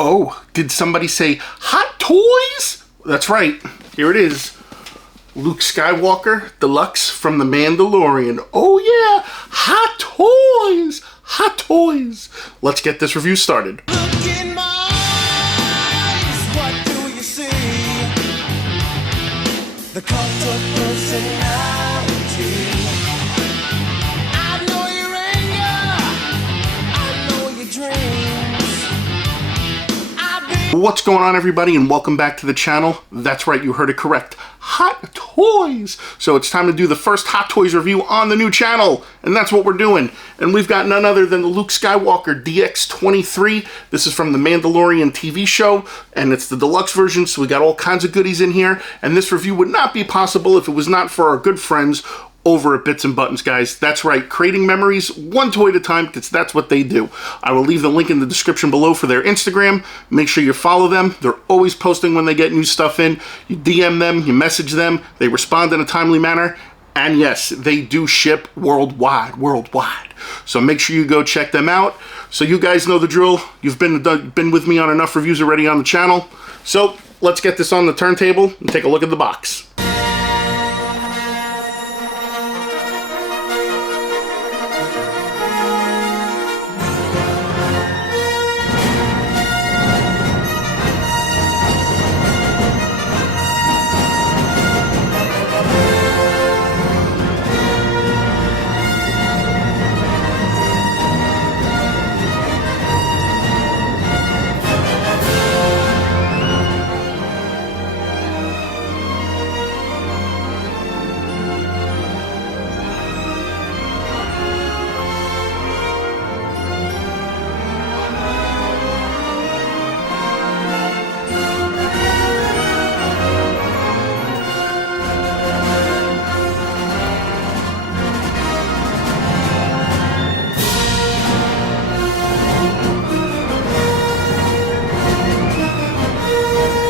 Oh, did somebody say Hot Toys? That's right. Here it is. Luke Skywalker Deluxe from The Mandalorian. Oh yeah, Hot Toys! Hot Toys! Let's get this review started. Look in my eyes, what do you see? The cult of personality. I know your anger, I know your dreams. What's going on, everybody, and welcome back to the channel. That's right, you heard it correct. Hot Toys! So it's time to do the first Hot Toys review on the new channel, and that's what we're doing. And we've got none other than the Luke Skywalker DX23. This is from the Mandalorian TV show, and it's the deluxe version, so we got all kinds of goodies in here. And this review would not be possible if it was not for our good friends over at Bitz and Buttons, guys. That's right, creating memories one toy at a time, because that's what they do. I will leave the link in the description below for their Instagram. Make sure you follow them. They're always posting when they get new stuff in. You DM them, you message them, they respond in a timely manner. And yes, they do ship worldwide. So make sure you go check them out. So you guys know the drill. You've been with me on enough reviews already on the channel. So let's get this on the turntable and take a look at the box.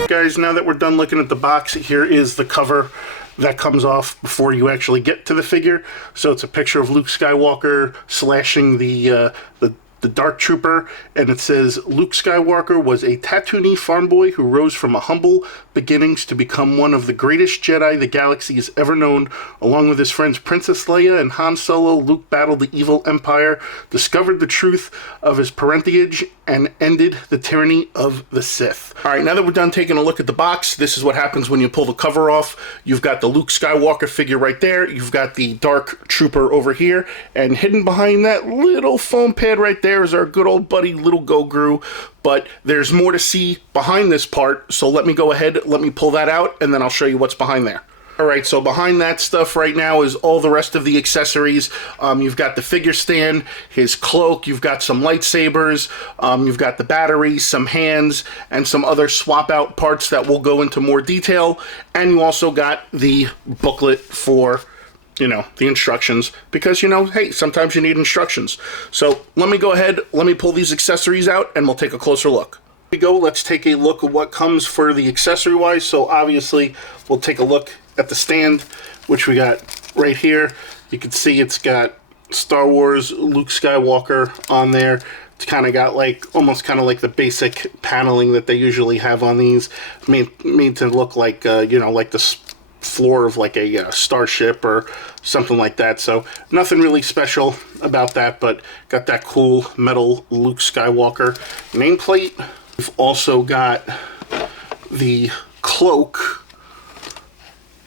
Guys, now that we're done looking at the box, here is the cover that comes off before you actually get to the figure. So it's a picture of Luke Skywalker slashing the Dark Trooper, and it says, Luke Skywalker was a Tatooine farm boy who rose from a humble beginnings to become one of the greatest Jedi the galaxy has ever known. Along with his friends Princess Leia and Han Solo, Luke battled the evil Empire, discovered the truth of his parentage, and ended the tyranny of the Sith. Alright, now that we're done taking a look at the box, this is what happens when you pull the cover off. You've got the Luke Skywalker figure right there, you've got the Dark Trooper over here, and hidden behind that little foam pad right there is our good old buddy Little Gogru. But there's more to see behind this part, so let me go ahead, let me pull that out, and then I'll show you what's behind there. Alright, so behind that stuff right now is all the rest of the accessories. You've got the figure stand, his cloak, you've got some lightsabers, you've got the batteries, some hands, and some other swap out parts that will go into more detail. And you also got the booklet for, you know, the instructions, because, you know, hey, sometimes you need instructions. So let me go ahead, let me pull these accessories out, and we'll take a closer look. Here we go, let's take a look at what comes for the accessory wise. So obviously we'll take a look at the stand, which we got right here. You can see it's got Star Wars Luke Skywalker on there. It's kind of got like, almost kind of like the basic paneling that they usually have on these, made to look like, you know, like the floor of like a starship or something like that. So nothing really special about that, but got that cool metal Luke Skywalker nameplate. We've also got the cloak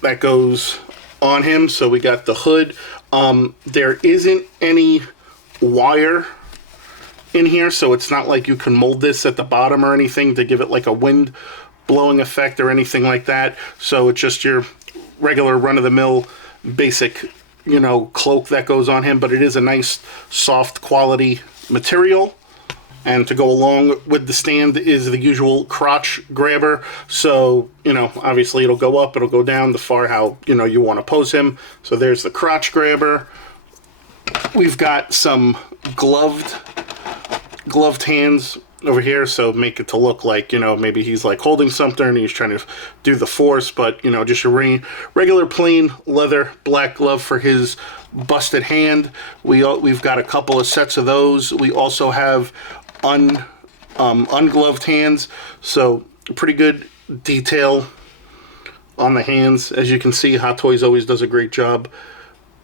that goes on him. So we got the hood. There isn't any wire in here, so it's not like you can mold this at the bottom or anything to give it like a wind blowing effect or anything like that. So it's just your regular run-of-the-mill basic, you know, cloak that goes on him, but it is a nice soft quality material. And to go along with the stand is the usual crotch grabber. So, you know, obviously it'll go up, it'll go down the far how, you know, you want to pose him. So there's the crotch grabber. We've got some gloved hands over here, so make it to look like, you know, maybe he's like holding something and he's trying to do the force, but, you know, just your regular plain leather black glove for his busted hand. We've got a couple of sets of those. We also have ungloved hands, so pretty good detail on the hands. As you can see, Hot Toys always does a great job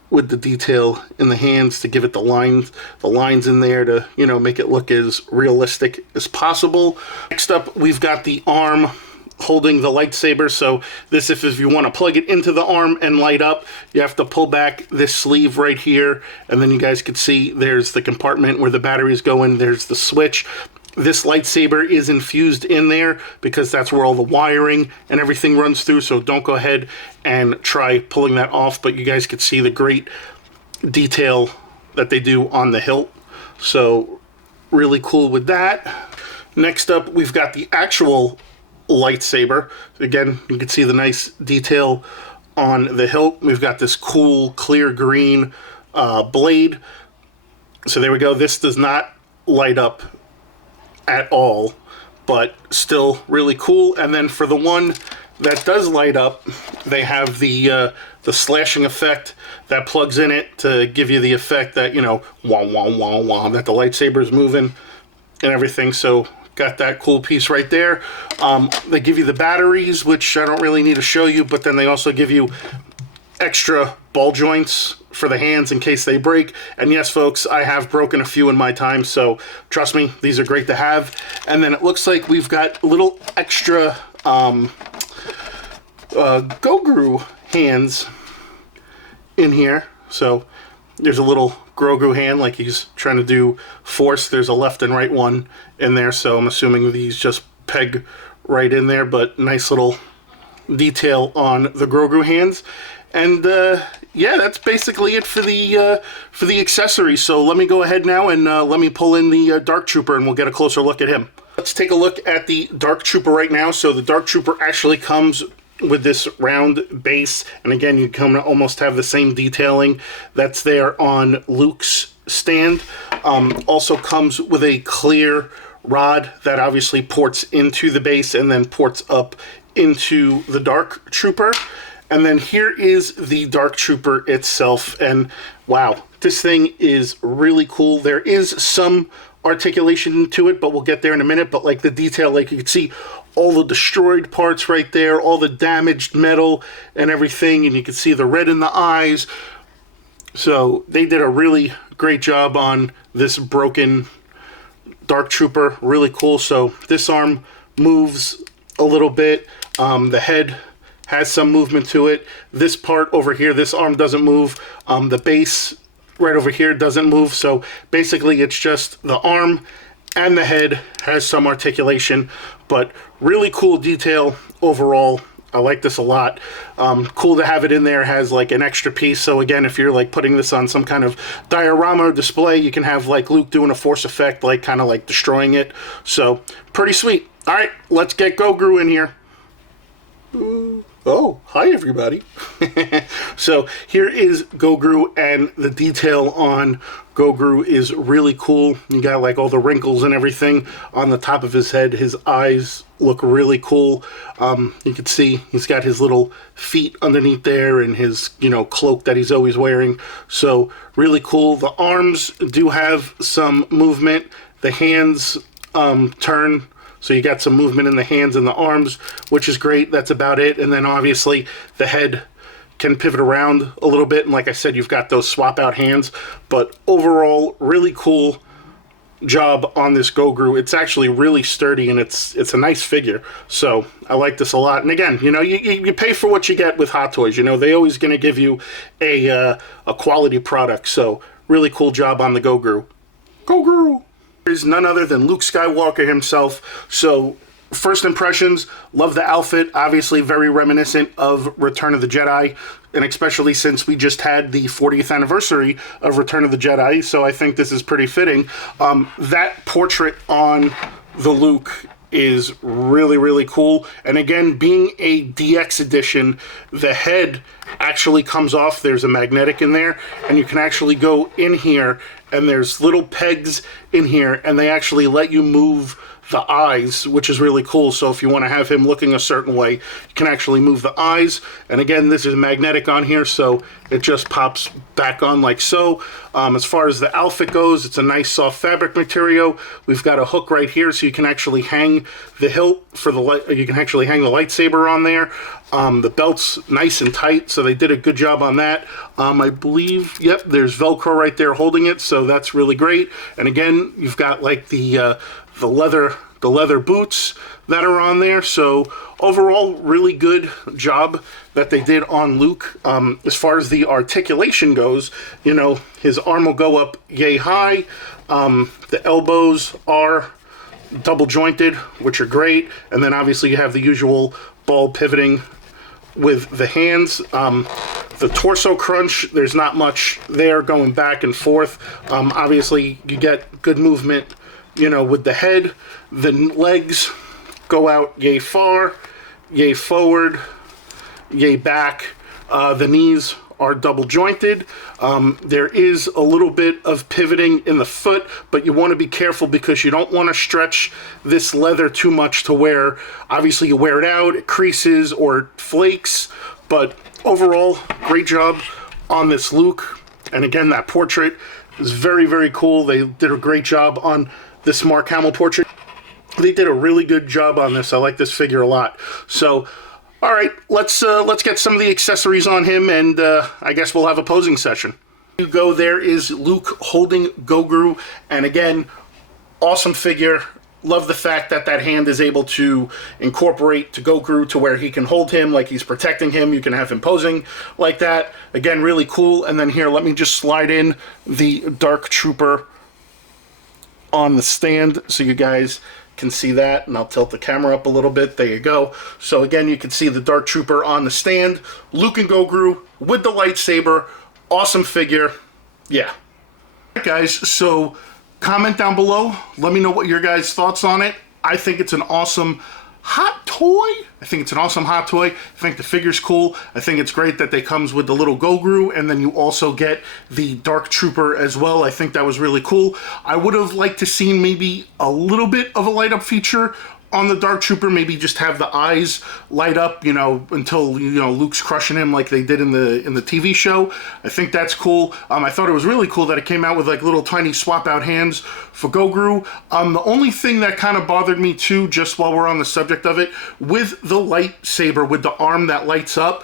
with the detail in the hands to give it the lines in there to, you know, make it look as realistic as possible. Next up, we've got the arm holding the lightsaber. So this, if you want to plug it into the arm and light up, you have to pull back this sleeve right here, and then you guys can see there's the compartment where the batteries go in. There's the switch. This lightsaber is infused in there because that's where all the wiring and everything runs through, so don't go ahead and try pulling that off, but you guys can see the great detail that they do on the hilt. So really cool with that. Next up, we've got the actual lightsaber. Again, you can see the nice detail on the hilt. We've got this cool clear green blade. So there we go. This does not light up at all, but still really cool. And then for the one that does light up, they have the slashing effect that plugs in it to give you the effect that, you know, wah wah wah wah, that the lightsaber is moving and everything. So got that cool piece right there. They give you the batteries, which I don't really need to show you, but then they also give you extra ball joints for the hands in case they break. And yes, folks, I have broken a few in my time, so trust me, these are great to have. And then it looks like we've got little extra Grogu hands in here. So there's a little Grogu hand, like he's trying to do Force. There's a left and right one in there, so I'm assuming these just peg right in there, but nice little detail on the Grogu hands. And yeah, that's basically it for the accessories. So let me go ahead now and let me pull in the Dark Trooper, and we'll get a closer look at him. Let's take a look at the Dark Trooper right now. So the Dark Trooper actually comes with this round base, and again, you come to almost have the same detailing that's there on Luke's stand. Also comes with a clear rod that obviously ports into the base and then ports up into the Dark Trooper. And then here is the Dark Trooper itself, and wow, this thing is really cool. There is some articulation to it, but we'll get there in a minute. But like the detail, like you can see all the destroyed parts right there, all the damaged metal and everything, and you can see the red in the eyes. So they did a really great job on this broken Dark Trooper. Really cool. So this arm moves a little bit. The head has some movement to it. This part over here, this arm doesn't move. The base right over here doesn't move. So basically it's just the arm and the head has some articulation, but really cool detail overall. I like this a lot. Cool to have it in there. Has like an extra piece. So again, if you're like putting this on some kind of diorama or display, you can have like Luke doing a force effect, like kind of like destroying it. So pretty sweet. All right, let's get Grogu in here. Oh, hi everybody. So here is Grogu, and the detail on Grogu is really cool. You got like all the wrinkles and everything on the top of his head. His eyes look really cool. You can see he's got his little feet underneath there and his, you know, cloak that he's always wearing. So really cool. The arms do have some movement. The hands turn. So you got some movement in the hands and the arms, which is great. That's about it. And then obviously the head can pivot around a little bit. And like I said, you've got those swap out hands. But overall, really cool job on this Grogu. It's actually really sturdy, and it's a nice figure. So I like this a lot. And again, you know, you pay for what you get with Hot Toys. You know, they always going to give you a quality product. So really cool job on the Grogu. Grogu is none other than Luke Skywalker himself. So first impressions, love the outfit. Obviously very reminiscent of Return of the Jedi, and especially since we just had the 40th anniversary of Return of the Jedi, so I think this is pretty fitting. That portrait on the Luke is really, really cool. And again, being a DX edition, the head actually comes off. There's a magnetic in there, and you can actually go in here, and there's little pegs in here, and they actually let you move the eyes, which is really cool. So if you want to have him looking a certain way, you can actually move the eyes. And again, this is magnetic on here, so it just pops back on like so. As far as the outfit goes, it's a nice soft fabric material. We've got a hook right here, so you can actually hang the hilt for the light. You can actually hang the lightsaber on there. The belt's nice and tight, so they did a good job on that. I believe, yep, there's Velcro right there holding it, so that's really great. And again, you've got like the leather boots that are on there. So overall, really good job that they did on Luke. As far as the articulation goes, you know, his arm will go up yay high. The elbows are double jointed, which are great. And then obviously you have the usual ball pivoting with the hands. The torso crunch, there's not much there going back and forth. Obviously you get good movement, you know, with the head. The legs go out yay far, yay forward, yay back. The knees are double jointed. There is a little bit of pivoting in the foot, but you want to be careful because you don't want to stretch this leather too much to where obviously you wear it out, it creases or flakes. But overall, great job on this Luke. And again, that portrait is very, very cool. They did a great job on this Mark Hamill portrait. They did a really good job on this. I like this figure a lot. So, all right, let's get some of the accessories on him, and I guess we'll have a posing session. You go. There is Luke holding Goguru, and again, awesome figure. Love the fact that that hand is able to incorporate to Goguru to where he can hold him like he's protecting him. You can have him posing like that. Again, really cool. And then here, let me just slide in the Dark Trooper on the stand so you guys can see that, and I'll tilt the camera up a little bit. There you go. So again, you can see the Dark Trooper on the stand. Luke and Goguru with the lightsaber. Awesome figure. Yeah. All right, guys, so comment down below. Let me know what your guys' thoughts on it. I think it's an awesome hot toy. I think it's an awesome hot toy. I think the figure's cool. I think it's great that they comes with the little Goguru, and then you also get the Dark Trooper as well. I think that was really cool. I would have liked to seen maybe a little bit of a light up feature on the Dark Trooper, maybe just have the eyes light up, you know, until, you know, Luke's crushing him like they did in the TV show. I think that's cool. I thought it was really cool that it came out with like little tiny swap out hands for Goguru. The only thing that kind of bothered me too, just while we're on the subject of it, with the lightsaber, with the arm that lights up,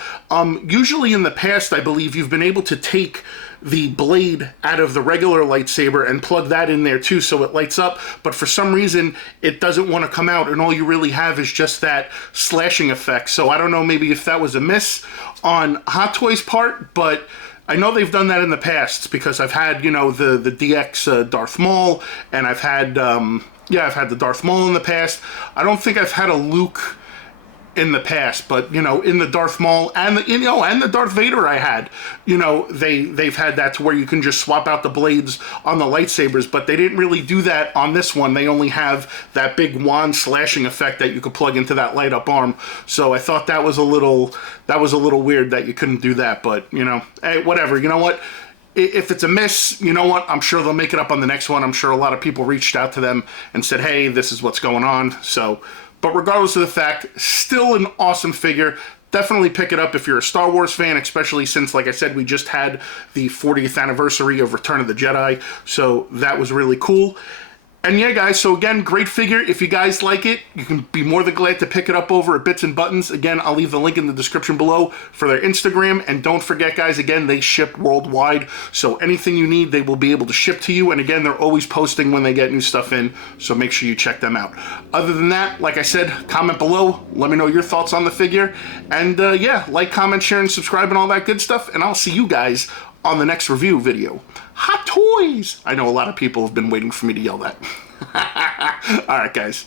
usually in the past, I believe you've been able to take the blade out of the regular lightsaber and plug that in there too so it lights up, but for some reason it doesn't want to come out, and all you really have is just that slashing effect. So I don't know, maybe if that was a miss on Hot Toys part, but I know they've done that in the past because I've had, you know, the DX Darth Maul, and I've had I've had the Darth Maul in the past. I don't think I've had a Luke in the past, but you know, in the Darth Maul and the Darth Vader I had, you know, they've had that to where you can just swap out the blades on the lightsabers, but they didn't really do that on this one. They only have that big wand slashing effect that you could plug into that light up arm. So I thought that was a little weird that you couldn't do that, but you know, hey, whatever. You know what? If it's a miss, you know what? I'm sure they'll make it up on the next one. I'm sure a lot of people reached out to them and said, hey, this is what's going on. So, but regardless of the fact, still an awesome figure. Definitely pick it up if you're a Star Wars fan, especially since, like I said, we just had the 40th anniversary of Return of the Jedi. So that was really cool. And yeah, guys, so again, great figure. If you guys like it, you can be more than glad to pick it up over at Bitz and Buttons. Again, I'll leave the link in the description below for their Instagram. And don't forget, guys, again, they ship worldwide. So anything you need, they will be able to ship to you. And again, they're always posting when they get new stuff in. So make sure you check them out. Other than that, like I said, comment below. Let me know your thoughts on the figure. And yeah, like, comment, share, and subscribe and all that good stuff. And I'll see you guys on the next review video. Hot Toys! I know a lot of people have been waiting for me to yell that. Alright, guys.